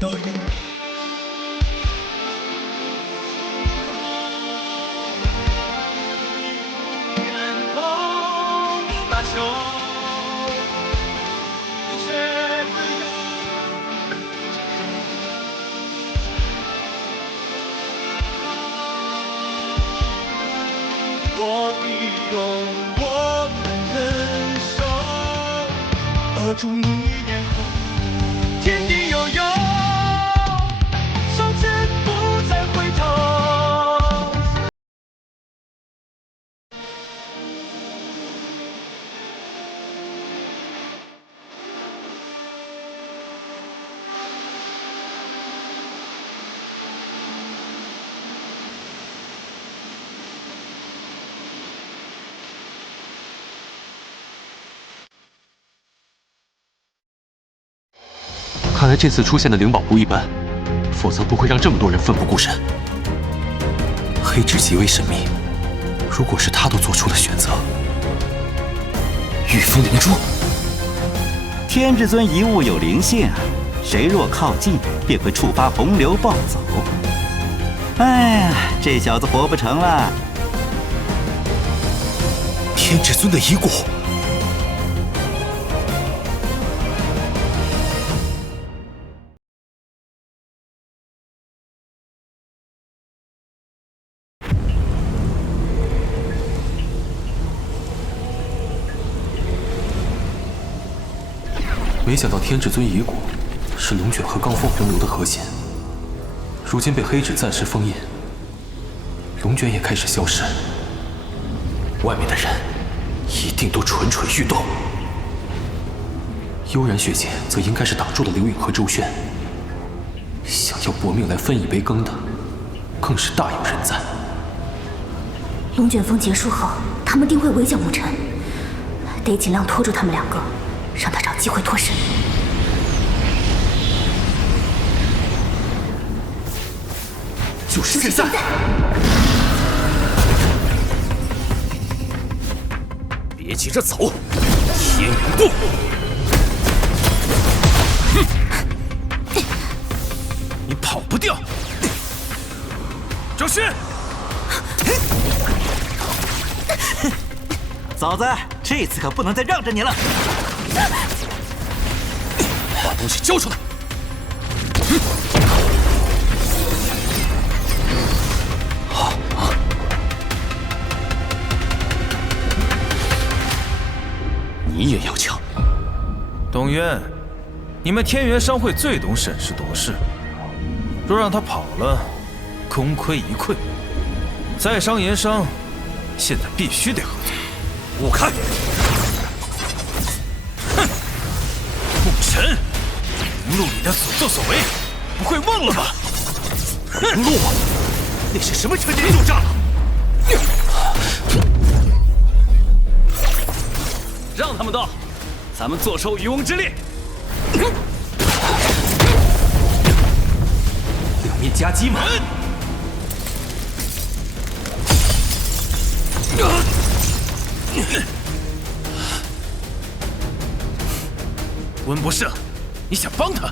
都有。远方那秋，却自由。我已用我们人手扼住你眼后，天地悠悠，从此不再回头。看来这次出现的灵宝不一般，否则不会让这么多人奋不顾身。黑纸极为神秘，如果是他都做出了选择，御风灵珠，天至尊遗物有灵性啊，谁若靠近，便会触发洪流暴走。哎呀，这小子活不成了。天至尊的遗骨。没想到天至尊遗骨是龙卷和罡风洪流的核心，如今被黑纸暂时封印，龙卷也开始消失，外面的人一定都蠢蠢欲动。悠然学姐则应该是挡住了刘允和周轩，想要搏命来分一杯羹的，更是大有人在。龙卷风结束后，他们定会围剿沐尘，得尽量拖住他们两个，让他找机会脱身。就是现在！别急着走，天元步！你跑不掉！周轩，嫂子，这次可不能再让着你了。把东西交出来！你也要抢？董渊，你们天元商会最懂审时度势，若让他跑了，功亏一篑。在商言商，现在必须得合作。我看，哼，沐尘，灵路里的所作所为，不会忘了吧？灵路，那是什么陈年旧账？让他们到，咱们坐收渔翁之利。两面夹击嘛！温不胜，你想帮他？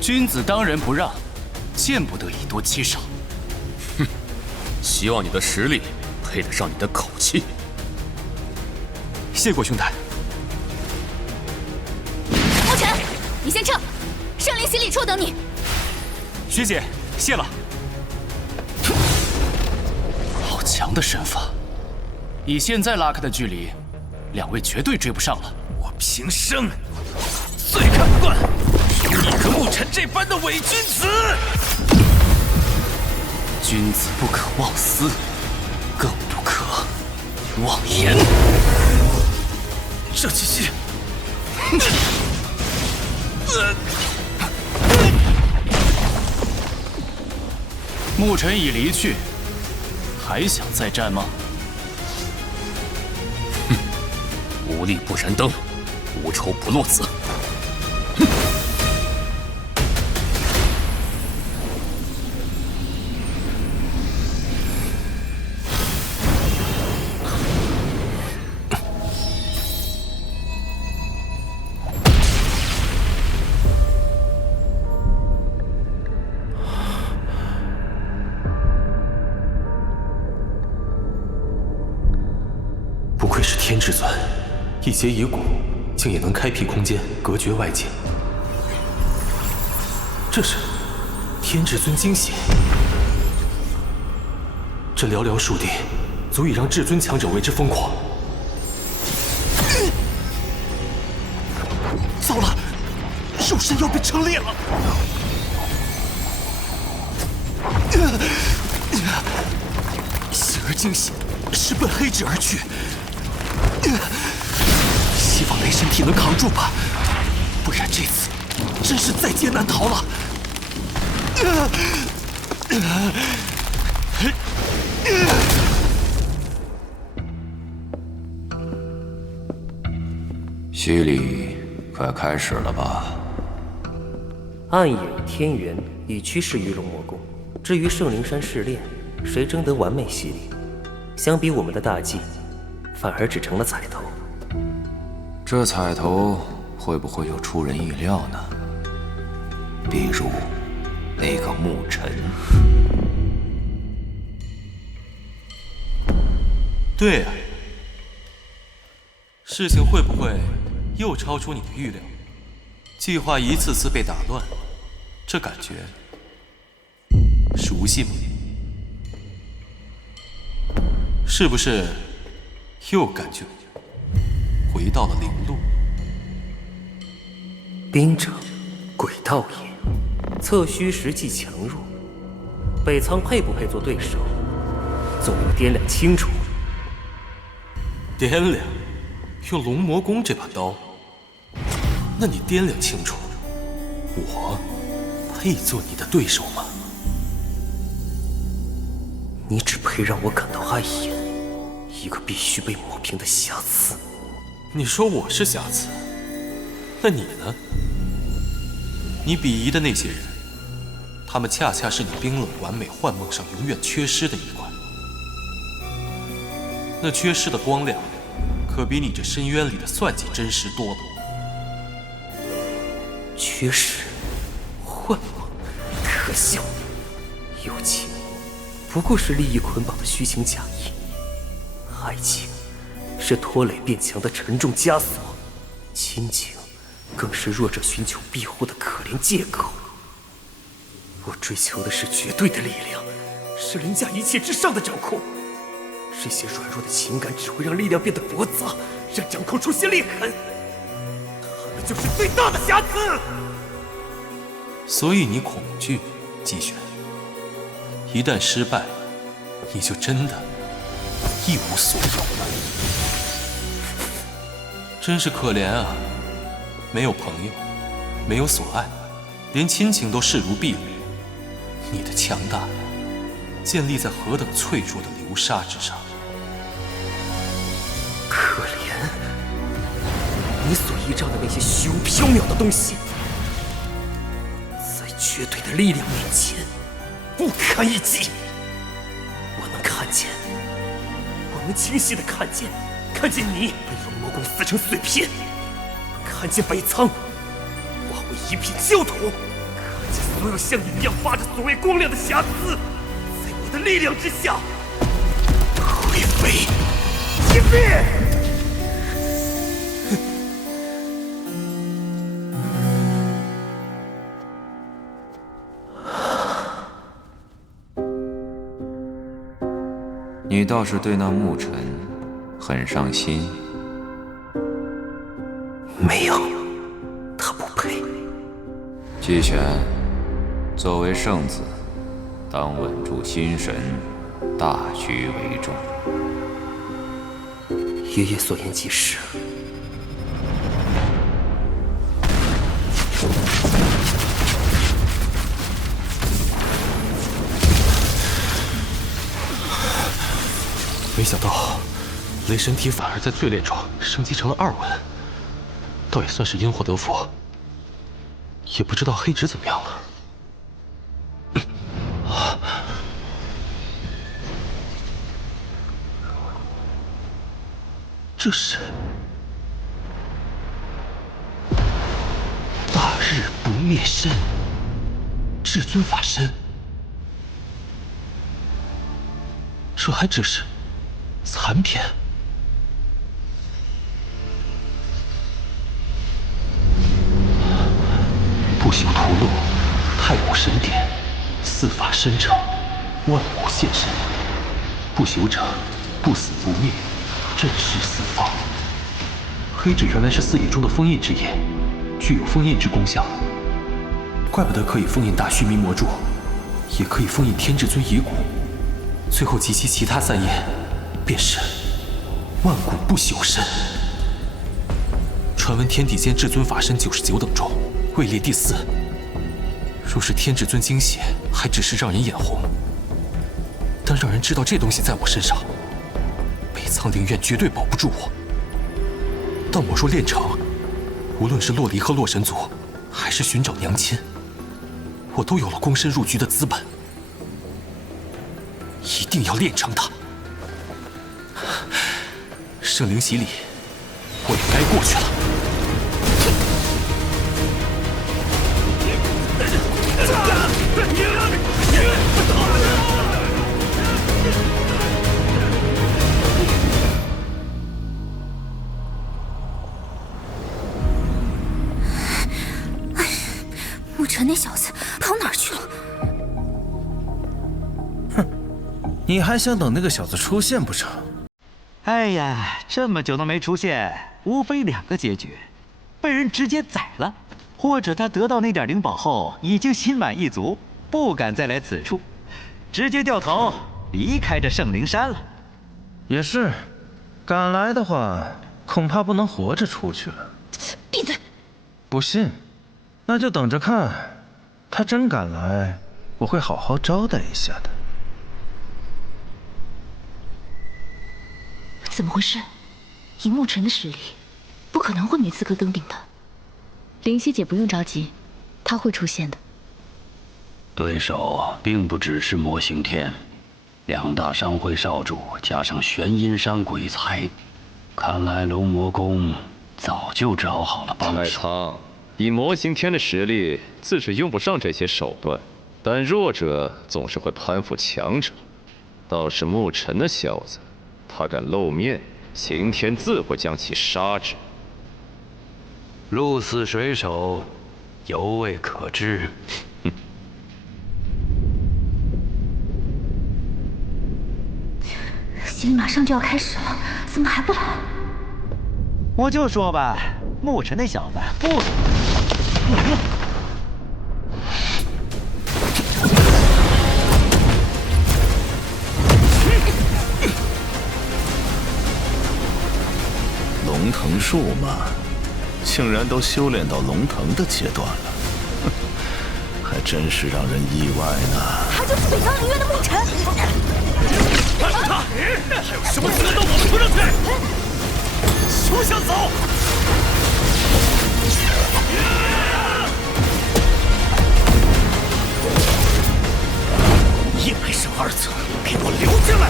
君子当仁不让，见不得以多欺少。哼，希望你的实力配得上你的口气。谢过兄台。沐尘，你先撤，圣灵洗礼处等你。学姐，谢了。好强的身法，以现在拉开的距离，两位绝对追不上了。我平生最看不惯你和沐尘这般的伪君子。君子不可忘私，更不可妄言。这气息，沐尘已离去，还想再战吗？哼，无力不燃灯，无仇不落子。愧是天至尊，一邪遗骨竟也能开辟空间，隔绝外界。这是天至尊精血，这寥寥数滴，足以让至尊强者为之疯狂。糟了，兽身要被撑裂了！幸而惊喜，直奔黑纸而去。希望雷神体能扛住吧，不然这次真是在劫难逃了。洗礼快开始了吧？暗影天元已驱使于龙魔宫。至于圣灵山试炼，谁争得完美洗礼？相比我们的大计，反而只成了彩头。这彩头会不会有出人意料呢？比如那个牧尘。对啊，事情会不会又超出你的预料？计划一次次被打乱，这感觉熟悉吗？是不是又感觉回到了灵路？兵者，诡道也，测虚实际强弱。北仓配不配做对手，总要掂量清楚。掂量？用龙魔宫这把刀？那你掂量清楚，我配做你的对手吗？你只配让我感到碍眼，一个必须被抹平的瑕疵。你说我是瑕疵，那你呢？你鄙夷的那些人，他们恰恰是你冰冷完美幻梦上永远缺失的一块。那缺失的光亮，可比你这深渊里的算计真实多了。缺失，幻梦，可笑，友情不过是利益捆绑的虚情假意，爱情是拖累变强的沉重枷锁，亲情更是弱者寻求庇护的可怜借口。我追求的是绝对的力量，是凌驾一切之上的掌控。这些软弱的情感只会让力量变得驳杂，让掌控出现裂痕。他们就是最大的瑕疵。所以你恐惧，季玄。一旦失败，你就真的一无所有了。真是可怜啊！没有朋友，没有所爱，连亲情都视如敝履。你的强大，建立在何等脆弱的流沙之上？可怜，你所依仗的那些虚无缥缈的东西，在绝对的力量面前，不堪一击。我能看见，我能清晰地看见你被龙魔宫撕成碎片，看见北仓化为一片焦土，看见所有像你一样发着所谓光亮的瑕疵，在我的力量之下灰飞烟灭。你倒是对那牧尘很上心。没有，他不配。季玄，作为圣子，当稳住心神，大局为重。爷爷所言极是。没想到，雷神体反而在淬炼中升级成了2文，倒也算是因祸得福。也不知道黑纸怎么样了。这是大日不灭身，至尊法身。这还只是残篇，四法身者，万物现身。不朽者，不死不灭，震世四方。黑纸原来是四野中的封印之眼，具有封印之功效。怪不得可以封印大须弥魔柱，也可以封印天至尊遗骨。最后集齐其他三眼，便是万古不朽身。传闻天地间至尊法身99等中，位列第4。若是天至尊精血，还只是让人眼红。但让人知道这东西在我身上，北苍灵院绝对保不住我。但我若炼成，无论是洛离和洛神族，还是寻找娘亲，我都有了躬身入局的资本。一定要炼成它。圣灵洗礼，我也该过去了。沐尘那小子跑哪儿去了？你还想等那个小子出现不成？哎呀，这么久都没出现，无非2个结局：被人直接宰了，或者他得到那点灵宝后已经心满意足，不敢再来此处，直接掉头离开这圣灵山了。也是，敢来的话，恐怕不能活着出去了。闭嘴！不信，那就等着看。他真敢来，我会好好招待一下的。怎么回事？以沐尘的实力，不可能会没资格登顶的。灵犀姐不用着急，她会出现的。对手并不只是魔刑天，2大商会少主加上玄阴山鬼才，看来龙魔宫早就找好了帮手。太仓，以魔刑天的实力，自是用不上这些手段，但弱者总是会攀附强者。倒是沐尘的小子，他敢露面，刑天自会将其杀之。鹿死谁手，犹未可知。洗礼马上就要开始了，怎么还不来？我就说吧，沐尘那小子不……龙腾术嘛，竟然都修炼到龙腾的阶段了，还真是让人意外呢。他就是北苍灵院的沐尘。看住他！还有什么资格到我们头上去？休想走！叶来生二者，给我留下来！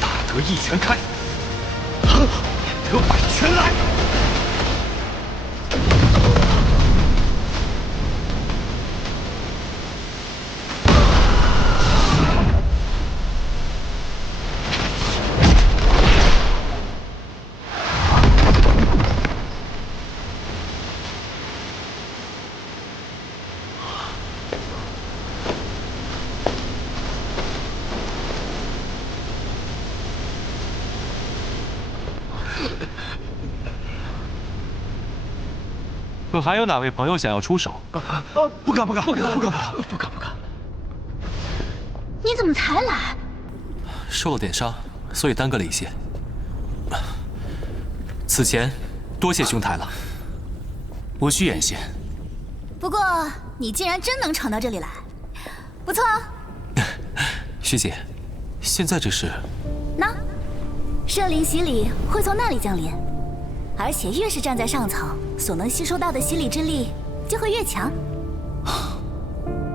大德一拳开，得百拳来。可还有哪位朋友想要出手？不敢！你怎么才来？受了点伤，所以耽搁了一些。此前多谢兄台了。无需言谢。不过你竟然真能闯到这里来，不错哦。师姐，现在这是？那圣灵洗礼会从那里降临，而且越是站在上层，所能吸收到的洗礼之力就会越强。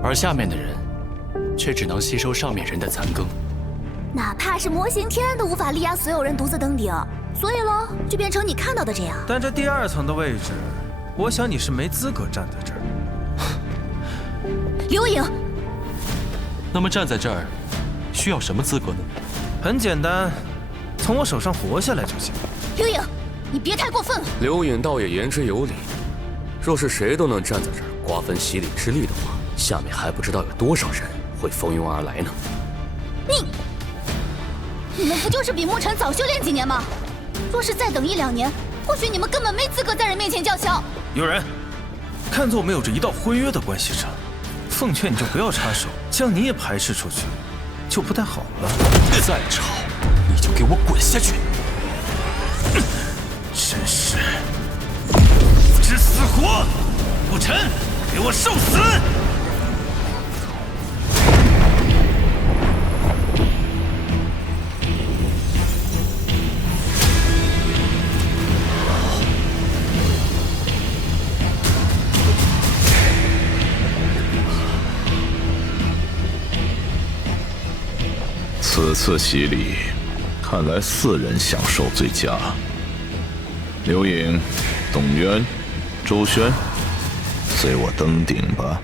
而下面的人，却只能吸收上面人的残羹。哪怕是魔刑天都无法力压所有人独自登顶，所以咯，就变成你看到的这样。但这第2层的位置，我想你是没资格站在这儿。刘颖，那么站在这儿，需要什么资格呢？很简单，从我手上活下来就行。刘颖，你别太过分了。刘颖倒也言之有理，若是谁都能站在这儿瓜分洗礼之力的话，下面还不知道有多少人会蜂拥而来呢。你们不就是比沐尘早修炼几年吗？若是再等1、2年，或许你们根本没资格在人面前叫嚣。有人，看在我们有着一道婚约的关系上，奉劝你就不要插手，将你也排斥出去，就不太好了。再吵，你就给我滚下去！真是不知死活！沐尘，给我受死！此次洗礼，看来4人享受最佳。刘颖、董渊、周轩，随我登顶吧。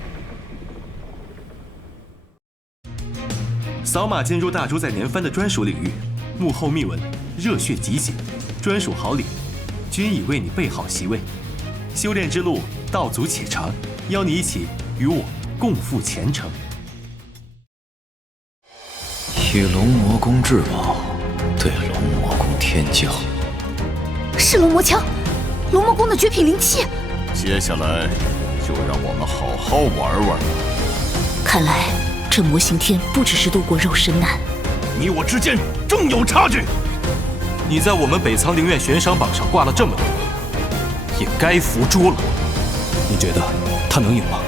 扫码进入大主宰年番的专属领域，幕后秘闻，热血集锦，专属好礼，均已为你备好席位。修炼之路道阻且长，邀你一起与我共赴前程。以龙魔宫至宝对龙魔宫天骄，是龙魔枪，龙魔宫的绝品灵器。接下来就让我们好好玩玩。看来这魔刑天不只是渡过肉身难，你我之间正有差距。你在我们北苍灵院悬赏榜上挂了这么多，也该服猪了。你觉得他能赢吗？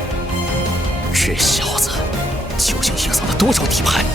这小子究竟隐藏了多少底牌？